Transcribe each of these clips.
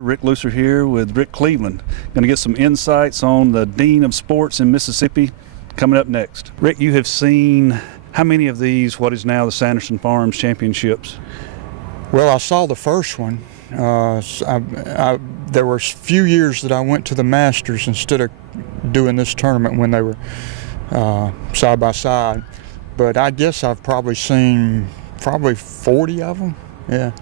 Rick Lucer here with Rick Cleveland. Going to get some insights on the Dean of Sports in Mississippi coming up next. Rick, you have seen how many of these, what is now the Sanderson Farms Championships? Well, I saw the first one. There were a few years that I went to the Masters instead of doing this tournament when they were side by side. But I guess I've probably seen 40 of them, yeah.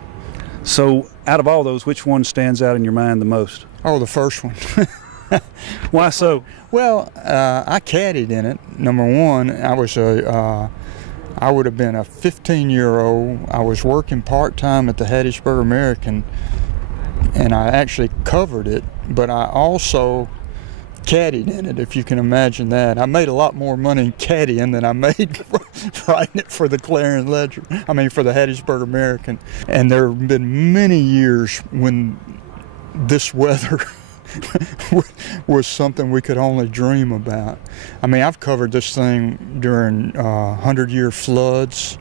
So out of all those, which one stands out in your mind the most? Oh, the first one. Why so? Well, I caddied in it. Number one, I would have been a 15-year-old. I was working part-time at the Hattiesburg American, and I actually covered it, but I also caddied in it, if you can imagine that. I made a lot more money caddying than I made writing it for the Clarion Ledger. I mean, for the Hattiesburg American. And there have been many years when this weather was something we could only dream about. I mean, I've covered this thing during 100-year floods,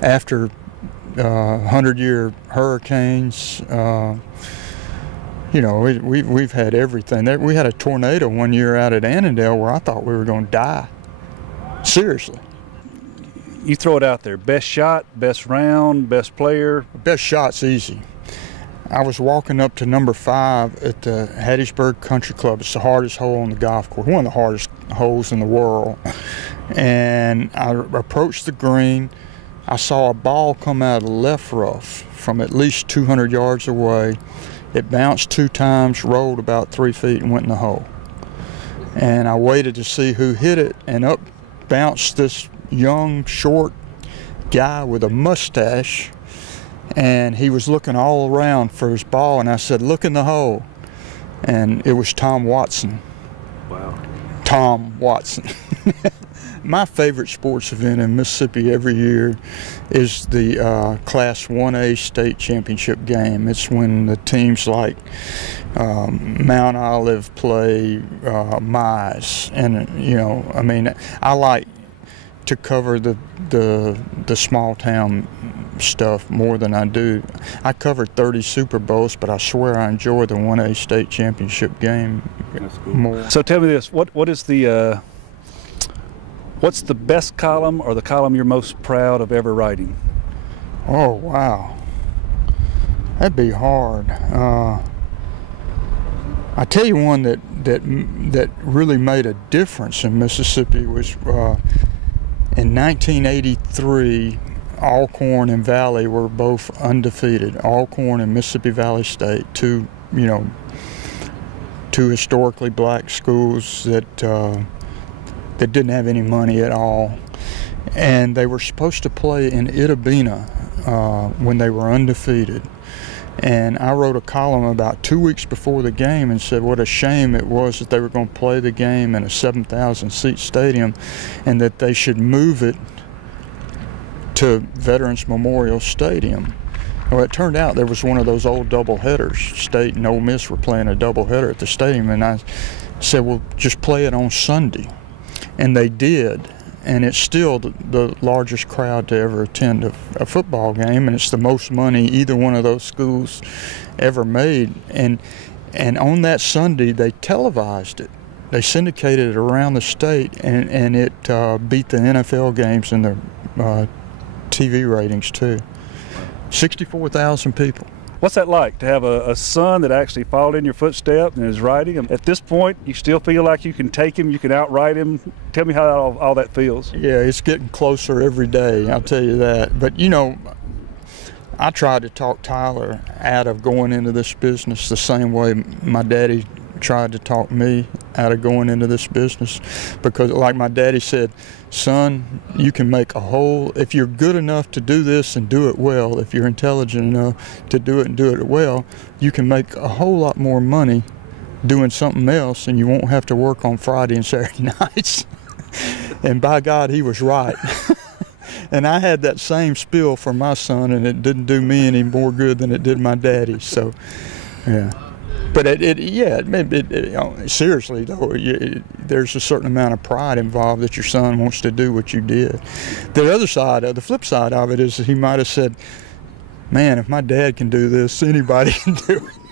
after 100-year hurricanes. You know, we've had everything. We had a tornado one year out at Annandale where I thought we were going to die. Seriously. You throw it out there. Best shot, best round, best player? Best shot's easy. I was walking up to number 5 at the Hattiesburg Country Club. It's the hardest hole on the golf course, one of the hardest holes in the world. And I approached the green. I saw a ball come out of the left rough from at least 200 yards away. It bounced 2 times, rolled about 3 feet, and went in the hole. And I waited to see who hit it, and up bounced this young, short guy with a mustache, and he was looking all around for his ball, and I said, "Look in the hole." And it was Tom Watson. Wow. Tom Watson. My favorite sports event in Mississippi every year is the Class 1A state championship game. It's when the teams like Mount Olive play Mize, and you know, I mean, I like to cover the small town stuff more than I do. I covered 30 Super Bowls, but I swear I enjoy the 1A state championship game more. So tell me this: what is the what's the best column, or the column you're most proud of ever writing? Oh, wow. That'd be hard. I tell you one that really made a difference in Mississippi was in 1983, Alcorn and Valley were both undefeated. Alcorn and Mississippi Valley State, two historically black schools that didn't have any money at all, and they were supposed to play in Itta Bena when they were undefeated. And I wrote a column about 2 weeks before the game and said what a shame it was that they were going to play the game in a 7,000-seat stadium, and that they should move it to Veterans Memorial Stadium. Well, it turned out there was one of those old doubleheaders. State and Ole Miss were playing a doubleheader at the stadium, and I said, well, just play it on Sunday. And they did, and it's still the largest crowd to ever attend a football game, and it's the most money either one of those schools ever made. And on that Sunday, they televised it. They syndicated it around the state, and it beat the NFL games in the TV ratings too. 64,000 people. What's that like, to have a son that actually followed in your footsteps and is writing him? At this point, you still feel like you can take him, you can outright him? Tell me how all that feels. Yeah, it's getting closer every day, I'll tell you that. But, you know, I tried to talk Tyler out of going into this business the same way my daddy tried to talk me out of going into this business, because like my daddy said, son, you can make a whole, if you're good enough to do this and do it well, if you're intelligent enough to do it and do it well, you can make a whole lot more money doing something else, and you won't have to work on Friday and Saturday nights. And by God, he was right. And I had that same spiel for my son, and it didn't do me any more good than it did my daddy. So, yeah. But seriously though, there's a certain amount of pride involved that your son wants to do what you did. The flip side of it is that he might have said, man, if my dad can do this, anybody can do it.